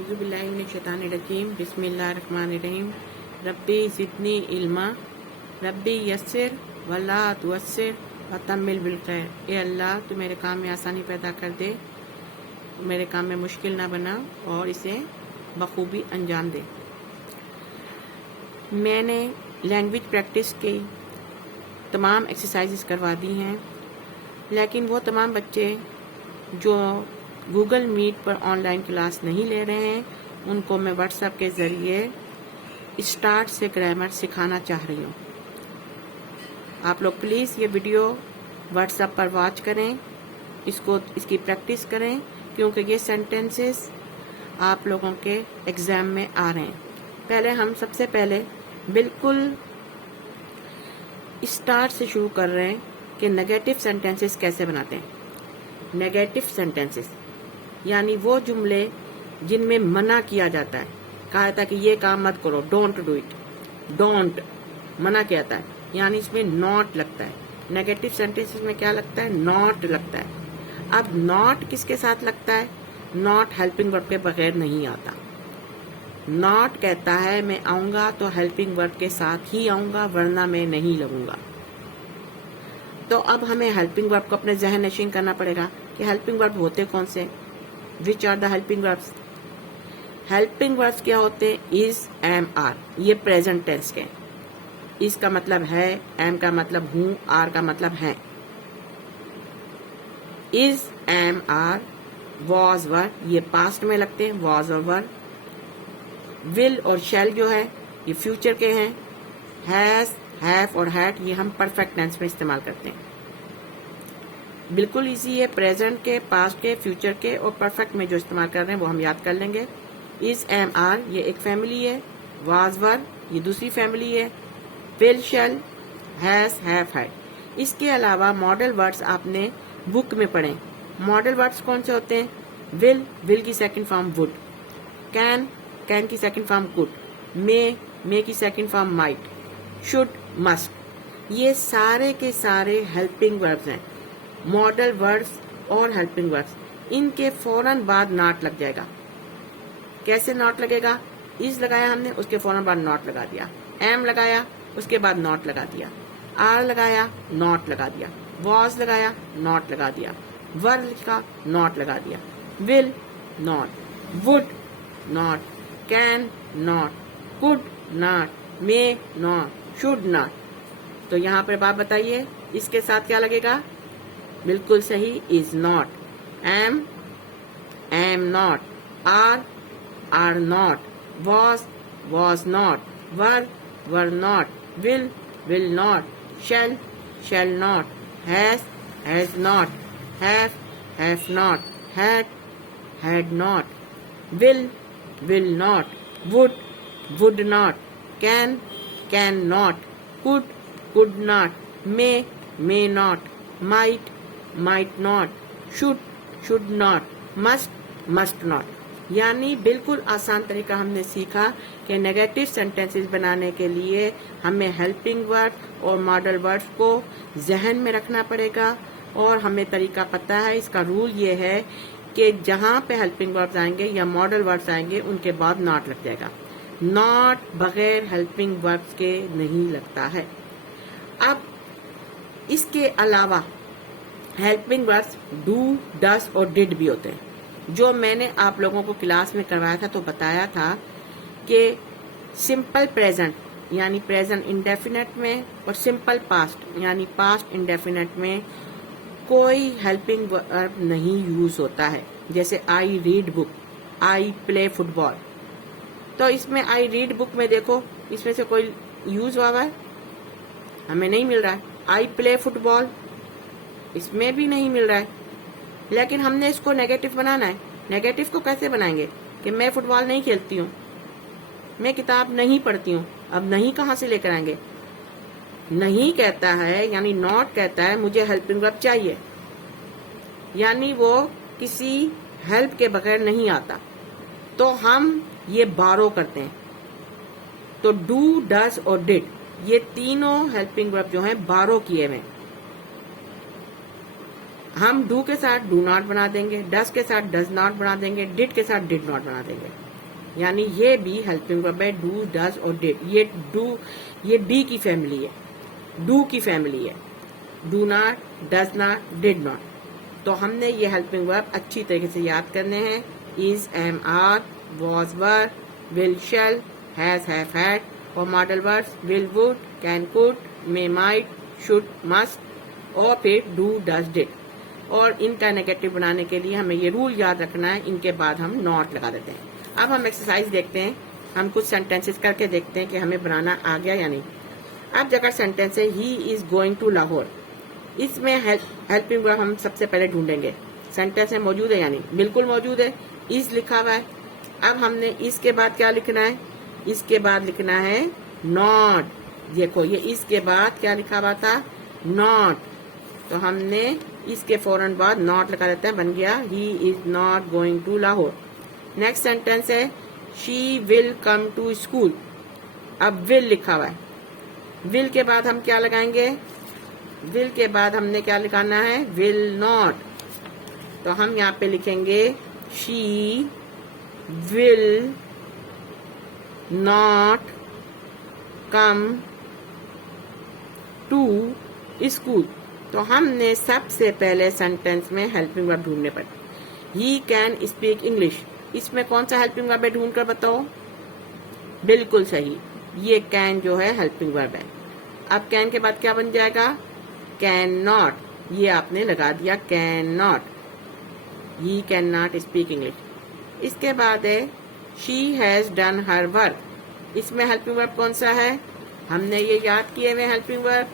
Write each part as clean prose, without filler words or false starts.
औज़ुबिल्लाहिमिनश्शैतानिर्रजीम बिस्मिल्लाहिर्रहमानिर्रहीम रब्बी ज़िदनी इल्मा रब्बी यस्सिर वला तुअस्सिर वतम्मिल बिलखैर। ए अल्लाह, तू मेरे काम में आसानी पैदा कर दे, मेरे काम में मुश्किल ना बना और इसे बखूबी अंजाम दे। मैंने लैंग्वेज प्रैक्टिस की तमाम एक्सरसाइजेस करवा दी हैं, लेकिन वो तमाम बच्चे जो गूगल मीट पर ऑनलाइन क्लास नहीं ले रहे हैं, उनको मैं व्हाट्सएप के ज़रिए स्टार्ट से ग्रामर सिखाना चाह रही हूँ। आप लोग प्लीज़ ये वीडियो व्हाट्सएप पर वॉच करें, इसकी प्रैक्टिस करें, क्योंकि ये सेंटेंसेस आप लोगों के एग्ज़ाम में आ रहे हैं। हम सबसे पहले बिल्कुल स्टार्ट से शुरू कर रहे हैं कि नेगेटिव सेंटेंसेस कैसे बनाते हैं। नेगेटिव सेंटेंसेस यानी वो जुमले जिनमें मना किया जाता है, कहा जाता है कि ये काम मत करो, डोंट डू इट, डोंट मना किया जाता है, यानी इसमें नॉट लगता है। नेगेटिव सेंटेंसेस में क्या लगता है? नॉट लगता है। अब नॉट किसके साथ लगता है? नॉट हेल्पिंग वर्ब के बगैर नहीं आता। नॉट कहता है मैं आऊंगा तो हेल्पिंग वर्ब के साथ ही आऊंगा, वरना मैं नहीं लगूंगा। तो अब हमें हेल्पिंग वर्ब को अपने जहन नशीन करना पड़ेगा कि हेल्पिंग वर्ब होते कौन से, which are the helping verbs. Helping verbs क्या होते हैं? Is, am, are. ये प्रेजेंट टेंस के। इज का मतलब है, एम का मतलब हूं, आर का मतलब है। इज, एम, आर, वॉज, वर ये पास्ट में लगते हैं, वॉज और वर। विल और शैल जो है ये फ्यूचर के हैं। हैज, हैव और हैड ये हम परफेक्ट टेंस में इस्तेमाल करते हैं। बिल्कुल इजी है, प्रेजेंट के, पास्ट के, फ्यूचर के और परफेक्ट में जो इस्तेमाल कर रहे हैं वो हम याद कर लेंगे। इज, एम, आर ये एक फैमिली है, वाज, वर ये दूसरी फैमिली है, will, shall, has, have, had. इसके अलावा मॉडल वर्ड्स आपने बुक में पढ़े। मॉडल वर्ड्स कौन से होते हैं? विल, विल की second form would. Can, can की सेकंड फॉर्म कुड। मे की second form might. Should, must. ये सारे के सारे हेल्पिंग वर्ब्स हैं, मॉडल वर्ड्स और हेल्पिंग वर्ड्स। इनके फौरन बाद नॉट लग जाएगा। कैसे नॉट लगेगा? इज लगाया हमने, उसके फौरन बाद नॉट लगा दिया। एम लगाया, उसके बाद नॉट लगा दिया। आर लगाया, नॉट लगा दिया। वॉज लगाया, नॉट लगा दिया। वर लिखा, नॉट लगा दिया। Will, not. Would, not. Can, not. Could, not. May, not. Should, not. तो यहाँ पर बात बताइए, इसके साथ क्या लगेगा? बिल्कुल सही, is not. Am, am not. Are not. Was not. Were not. Will not. Shall not. Has not. Have not. Had not. Will not. Would not. Can not. Could not. May not. Might not. Should not. Must not. यानी बिल्कुल आसान तरीका हमने सीखा कि negative sentences बनाने के लिए हमें हेल्पिंग वर्ड और मॉडल वर्ड्स को जहन में रखना पड़ेगा। और हमें तरीका पता है, इसका रूल ये है कि जहां पे हेल्पिंग वर्ड्स आएंगे या मॉडल वर्ड्स आएंगे, उनके बाद नॉट लग जाएगा। नॉट बगैर हेल्पिंग वर्ड्स के नहीं लगता है। अब इसके अलावा हेल्पिंग वर्ड्स डू, डस और डिड भी होते हैं। जो मैंने आप लोगों को क्लास में करवाया था तो बताया था कि सिंपल प्रेजेंट यानी प्रेजेंट इंडेफिनेट में और सिंपल पास्ट यानी पास्ट इंडेफिनेट में कोई हेल्पिंग वर्ब नहीं यूज होता है। जैसे I read book, I play football. तो इसमें आई रीड बुक में देखो, इसमें से कोई यूज हुआ है? हमें नहीं मिल रहा है। आई प्ले फुटबॉल, इसमें भी नहीं मिल रहा है। लेकिन हमने इसको नेगेटिव बनाना है। नेगेटिव को कैसे बनाएंगे? कि मैं फुटबॉल नहीं खेलती हूँ, मैं किताब नहीं पढ़ती हूँ। अब नहीं कहाँ से लेकर आएंगे? नहीं कहता है यानी नॉट कहता है मुझे हेल्पिंग वर्ब चाहिए, यानी वो किसी हेल्प के बगैर नहीं आता। तो हम ये बारो करते हैं। तो डू, डस और डिड ये तीनों हेल्पिंग वर्ब जो हैं बारो किए हुए। हम डू के साथ डू नॉट बना देंगे, डस के साथ डज नॉट बना देंगे, डिड के साथ डिड नॉट बना देंगे। यानी ये भी हेल्पिंग वर्ब है, डू, डज और डिड। ये डी की फैमिली है, डू की फैमिली है। Do not, does not, did not. तो हमने ये हेल्पिंग वर्ब अच्छी तरीके से याद करने हैं। Is, am, are, was, were, will, shall, has, have, had और modal verbs will, would, can, could, may, might, should, must और फिर डू, डज, डिड। और इनका नेगेटिव बनाने के लिए हमें ये रूल याद रखना है, इनके बाद हम नॉट लगा देते हैं। अब हम एक्सरसाइज देखते हैं, हम कुछ सेंटेंसेस करके देखते हैं कि हमें बनाना आ गया या नहीं। अब जगह सेंटेंस है he is going to Lahore, इसमें हेल्पिंग वर्ब हम सबसे पहले ढूंढेंगे। सेंटेंस में मौजूद है या नहीं? बिल्कुल मौजूद है, इज लिखा हुआ है। अब हमने इसके बाद क्या लिखना है? इसके बाद लिखना है नॉट। देखो ये इसके बाद क्या लिखा हुआ था? नॉट। तो हमने इसके फौरन बाद नॉट लगा देते हैं, बन गया he is not going to Lahore. Next sentence है she will come to school, अब विल लिखा हुआ है। विल के बाद हम क्या लगाएंगे? विल के बाद हमने क्या लिखाना है? Will not. तो हम यहाँ पे लिखेंगे she will not come to school. तो हमने सबसे पहले सेंटेंस में हेल्पिंग वर्ब ढूंढने पड़े। ही कैन स्पीक इंग्लिश, इसमें कौन सा हेल्पिंग वर्ब है ढूंढ कर बताओ। बिल्कुल सही, ये कैन जो है हेल्पिंग वर्ब है। अब कैन के बाद क्या बन जाएगा? कैन नॉट, ये आपने लगा दिया can not, he can not speak English. इसके बाद है she has done her work, इसमें हेल्पिंग वर्ब कौन सा है? हमने ये याद किए हुए हेल्पिंग वर्ब,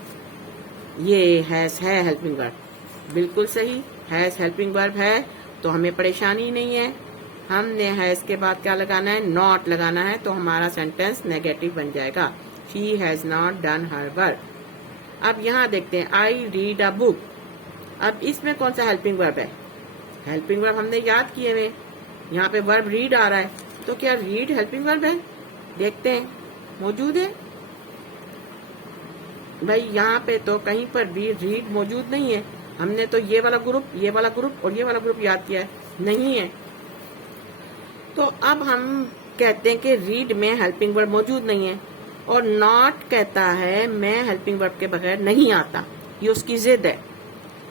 ये हैज है हेल्पिंग वर्ब। बिल्कुल सही, हैज हेल्पिंग वर्ब है तो हमें परेशानी नहीं है। हमने हैज के बाद क्या लगाना है? नॉट लगाना है, तो हमारा सेंटेंस नेगेटिव बन जाएगा। She has not done her work. अब यहाँ देखते हैं आई रीड अ बुक, अब इसमें कौन सा हेल्पिंग वर्ब है? हेल्पिंग वर्ब हमने याद किए हुए, यहाँ पे वर्ब रीड आ रहा है, तो क्या रीड हेल्पिंग वर्ब है? देखते हैं, मौजूद है भाई? यहाँ पे तो कहीं पर भी रीड मौजूद नहीं है। हमने तो ये वाला ग्रुप, ये वाला ग्रुप और ये वाला ग्रुप याद किया है, नहीं है। तो अब हम कहते हैं कि रीड में हेल्पिंग वर्ब मौजूद नहीं है, और नॉट कहता है मैं हेल्पिंग वर्ब के बगैर नहीं आता, ये उसकी जिद है।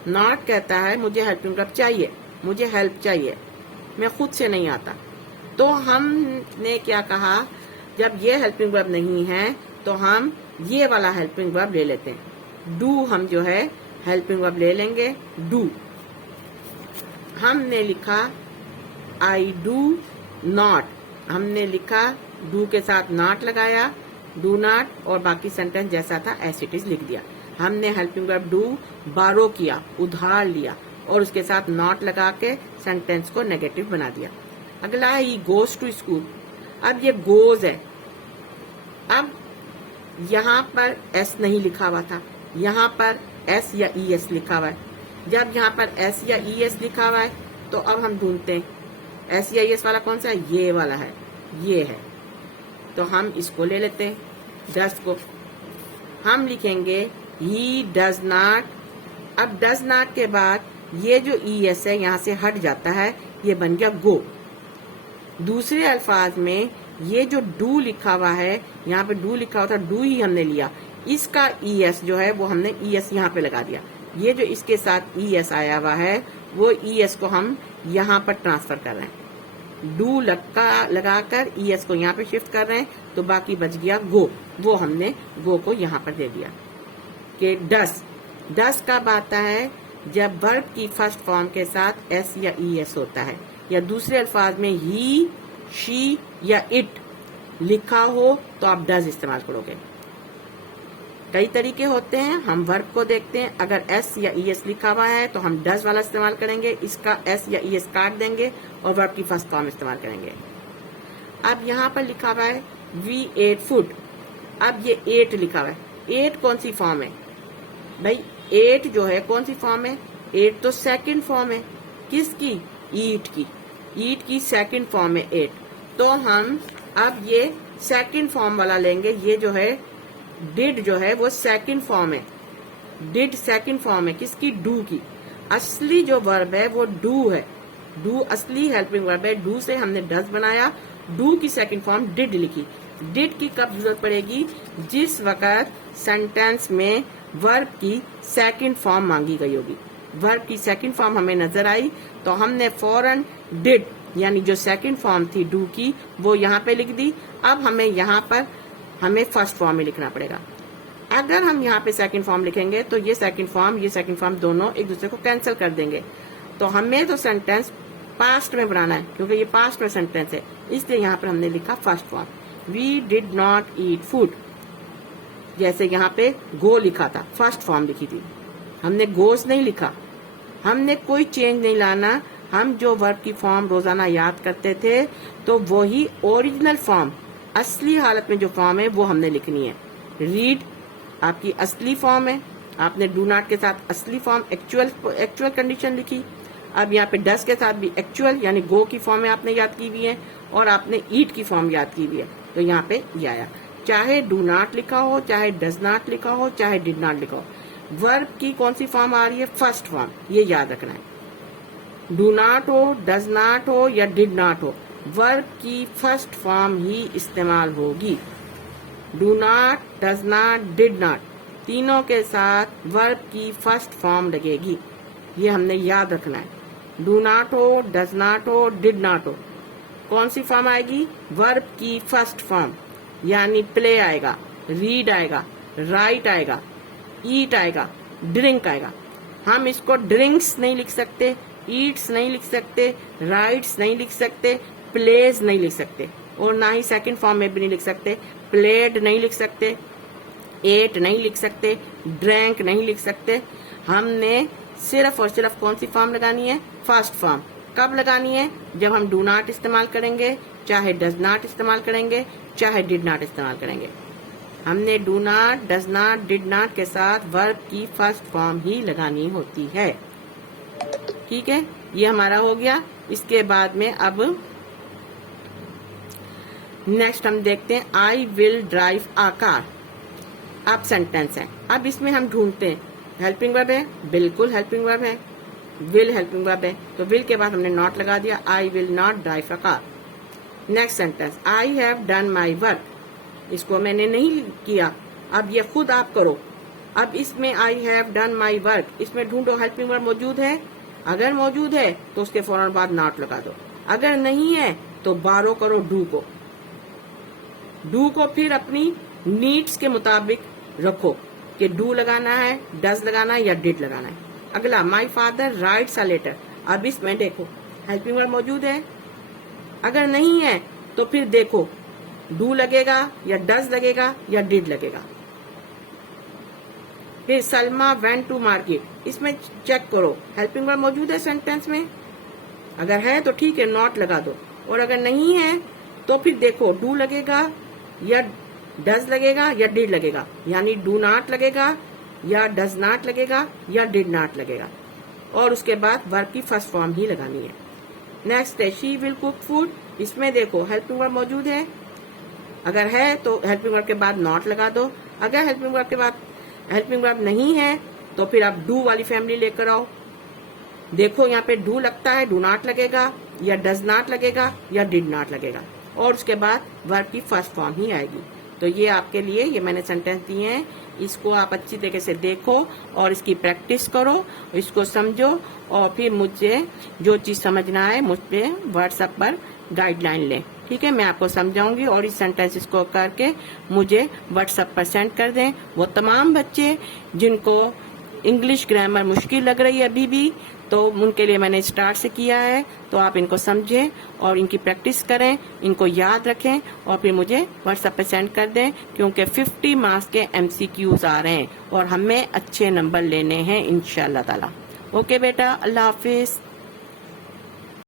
नॉट कहता है मुझे हेल्पिंग वर्ब चाहिए, मुझे हेल्प चाहिए, मैं खुद से नहीं आता। तो हमने क्या कहा, जब ये हेल्पिंग वर्ब नहीं है तो हम ये वाला हेल्पिंग वर्ब ले लेते हैं। डू हम जो है हेल्पिंग वर्ब ले लेंगे, डू। हमने लिखा आई डू नॉट, हमने लिखा डू के साथ नॉट लगाया, डू नॉट, और बाकी सेंटेंस जैसा था एज इट इज लिख दिया। हमने हेल्पिंग वर्ब डू बारो किया, उधार लिया, और उसके साथ नॉट लगा के सेंटेंस को नेगेटिव बना दिया। अगला है ही गोज टू स्कूल, अब ये गोज है। अब यहाँ पर एस नहीं लिखा हुआ था, यहाँ पर एस या ई एस लिखा हुआ है। जब यहाँ पर एस या ई एस लिखा हुआ है तो अब हम ढूंढते हैं एस या ई एस वाला कौन सा है? ये वाला है, ये है। तो हम इसको ले लेते हैं, डज को। हम लिखेंगे ही डज नॉट। अब डज नॉट के बाद ये जो ई एस है यहाँ से हट जाता है, ये बन गया गो। दूसरे अल्फाज में ये जो डू लिखा हुआ है, यहाँ पे डू लिखा हुआ था, डू ही हमने लिया, इसका ई एस जो है वो हमने ई एस यहाँ पे लगा दिया। ये जो इसके साथ ई एस आया हुआ है वो ई एस को हम यहाँ पर ट्रांसफर कर रहे हैं। डू लगाकर ई एस को यहाँ पे शिफ्ट कर रहे हैं, तो बाकी बच गया गो, वो हमने गो को यहाँ पर दे दिया। कि डस, डस कब आता है? जब वर्ब की फर्स्ट फॉर्म के साथ एस या ई एस होता है, या दूसरे अल्फाज में ही, शी या इट लिखा हो तो आप डज इस्तेमाल करोगे। कई तरीके होते हैं, हम वर्ब को देखते हैं। अगर एस या ई एस लिखा हुआ है तो हम डज वाला इस्तेमाल करेंगे, इसका एस या ई एस काट देंगे और वर्ब की फर्स्ट फॉर्म इस्तेमाल करेंगे। अब यहाँ पर लिखा हुआ है वी एट फूड, अब ये एट लिखा हुआ है, एट कौन सी फॉर्म है भाई? एट जो है कौन सी फॉर्म है? एट तो सेकंड फॉर्म है, किसकी? ईट की, ईट की सेकंड फॉर्म है एट। तो हम अब ये सेकंड फॉर्म वाला लेंगे। ये जो है डिड जो है वो सेकंड फॉर्म है, डिड सेकंड फॉर्म है किसकी? डू की। असली जो वर्ब है वो डू है, डू असली हेल्पिंग वर्ब है। डू से हमने डज बनाया डू की सेकंड फॉर्म डिड लिखी। डिड की कब जरूरत पड़ेगी? जिस वक्त सेंटेंस में वर्ब की सेकंड फॉर्म मांगी गई होगी। वर्ब की सेकंड फॉर्म हमें नजर आई तो हमने फौरन डिड यानी जो सेकंड फॉर्म थी डू की वो यहाँ पे लिख दी। अब हमें यहाँ पर हमें फर्स्ट फॉर्म में लिखना पड़ेगा। अगर हम यहाँ पे सेकंड फॉर्म लिखेंगे तो ये सेकंड फॉर्म दोनों एक दूसरे को कैंसिल कर देंगे। तो हमें तो सेंटेंस पास्ट में बनाना है क्योंकि ये पास्ट में सेंटेंस है, इसलिए यहाँ पर हमने लिखा first form. We did not eat food, जैसे यहाँ पे गो लिखा था, फर्स्ट फॉर्म लिखी थी, हमने गोस नहीं लिखा। हमने कोई चेंज नहीं लाना। हम जो वर्ब की फॉर्म रोजाना याद करते थे तो वही ओरिजिनल फॉर्म, असली हालत में जो फॉर्म है वो हमने लिखनी है। रीड आपकी असली फॉर्म है, आपने डू नॉट के साथ असली फॉर्म एक्चुअल कंडीशन लिखी। अब यहाँ पे डस के साथ भी एक्चुअल यानी गो की फॉर्म आपने याद की हुई है और आपने ईट की फॉर्म याद की हुई है, तो यहाँ पे ये आया। चाहे डू नॉट लिखा हो, चाहे डज नॉट लिखा हो, चाहे डिड नॉट लिखा हो, वर्ब की कौन सी फॉर्म आ रही है? फर्स्ट फॉर्म, ये याद रखना है। डू नॉट हो, डज नॉट हो या डिड नॉट हो, वर्ब की फर्स्ट फॉर्म ही इस्तेमाल होगी। Do not, does not, did not, तीनों के साथ वर्ब की फर्स्ट फॉर्म लगेगी, ये हमने याद रखना है। डू नॉट हो, डज नॉट हो, डिड नॉट हो, कौन सी फॉर्म आएगी? वर्ब की फर्स्ट फॉर्म, यानी प्ले आएगा, रीड आएगा, राइट आएगा, ईट आएगा, ड्रिंक आएगा। हम इसको ड्रिंक्स नहीं लिख सकते, ईट्स नहीं लिख सकते, राइट्स नहीं लिख सकते, प्लेज नहीं लिख सकते, और ना ही सेकंड फॉर्म में भी नहीं लिख सकते। प्लेड नहीं लिख सकते, एट नहीं लिख सकते, ड्रैंक नहीं लिख सकते। हमने सिर्फ और सिर्फ कौन सी फॉर्म लगानी है? First form. कब लगानी है? जब हम डू नॉट इस्तेमाल करेंगे, चाहे डज नॉट इस्तेमाल करेंगे, चाहे डिड नॉट इस्तेमाल करेंगे। हमने do not, does not, did not के साथ वर्ब की फर्स्ट फॉर्म ही लगानी होती है। ठीक है, ये हमारा हो गया। इसके बाद में अब नेक्स्ट हम देखते हैं I will drive a car. अब सेंटेंस है, अब इसमें हम ढूंढते हैं हेल्पिंग वर्ब है, बिल्कुल हेल्पिंग वर्ब है, विल हेल्पिंग वर्ब है, तो विल के बाद हमने नॉट लगा दिया, I will not drive a car. Next sentence, I have done my work, इसको मैंने नहीं किया, अब ये खुद आप करो। अब इसमें I have done my work, इसमें ढूंढो हेल्पिंग वर्ब मौजूद है, अगर मौजूद है तो उसके फौरन बाद नॉट लगा दो, अगर नहीं है तो बारो करो डू को। डू को फिर अपनी नीड्स के मुताबिक रखो कि डू लगाना है, डज लगाना है या डिड लगाना है। अगला, my father writes a letter, अब इसमें देखो हेल्पिंग वर्ब मौजूद है, अगर नहीं है तो फिर देखो डू लगेगा या डज लगेगा या डिड लगेगा। फिर सलमा वेंट टू मार्केट, इसमें चेक करो हेल्पिंग वर्ब मौजूद है सेंटेंस में, अगर है तो ठीक है नॉट लगा दो, और अगर नहीं है तो फिर देखो डू लगेगा या डज लगेगा या डिड लगेगा, यानी डू नॉट लगेगा या डज नॉट लगेगा या डिड नॉट लगेगा, और उसके बाद वर्ब की फर्स्ट फॉर्म ही लगानी है। नेक्स्ट है शी विल कुक फूड, इसमें देखो हेल्पिंग वर्ब मौजूद है, अगर है तो हेल्पिंग वर्ब के बाद नॉट लगा दो, अगर हेल्पिंग वर्ब के बाद हेल्पिंग वर्ब नहीं है तो फिर आप डू वाली फैमिली लेकर आओ। देखो यहाँ पे डू लगता है, डू नॉट लगेगा या डज नॉट लगेगा या डिड नॉट लगेगा, और उसके बाद वर्ब की फर्स्ट फॉर्म ही आएगी। तो ये आपके लिए ये मैंने सेंटेंस दिए हैं, इसको आप अच्छी तरीके से देखो और इसकी प्रैक्टिस करो, इसको समझो, और फिर मुझे जो चीज समझना है मुझ पे व्हाट्सएप पर गाइडलाइन लें। ठीक है, मैं आपको समझाऊंगी और इस सेंटेंस को करके मुझे व्हाट्सएप पर सेंड कर दें। वो तमाम बच्चे जिनको इंग्लिश ग्रामर मुश्किल लग रही है अभी भी, तो उनके लिए मैंने स्टार्ट से किया है, तो आप इनको समझें और इनकी प्रैक्टिस करें, इनको याद रखें और फिर मुझे व्हाट्सएप पे सेंड कर दें, क्योंकि 50 मार्क्स के MCQs आ रहे हैं और हमें अच्छे नंबर लेने हैं इंशाल्लाह ताला। ओके बेटा, अल्लाह हाफिज।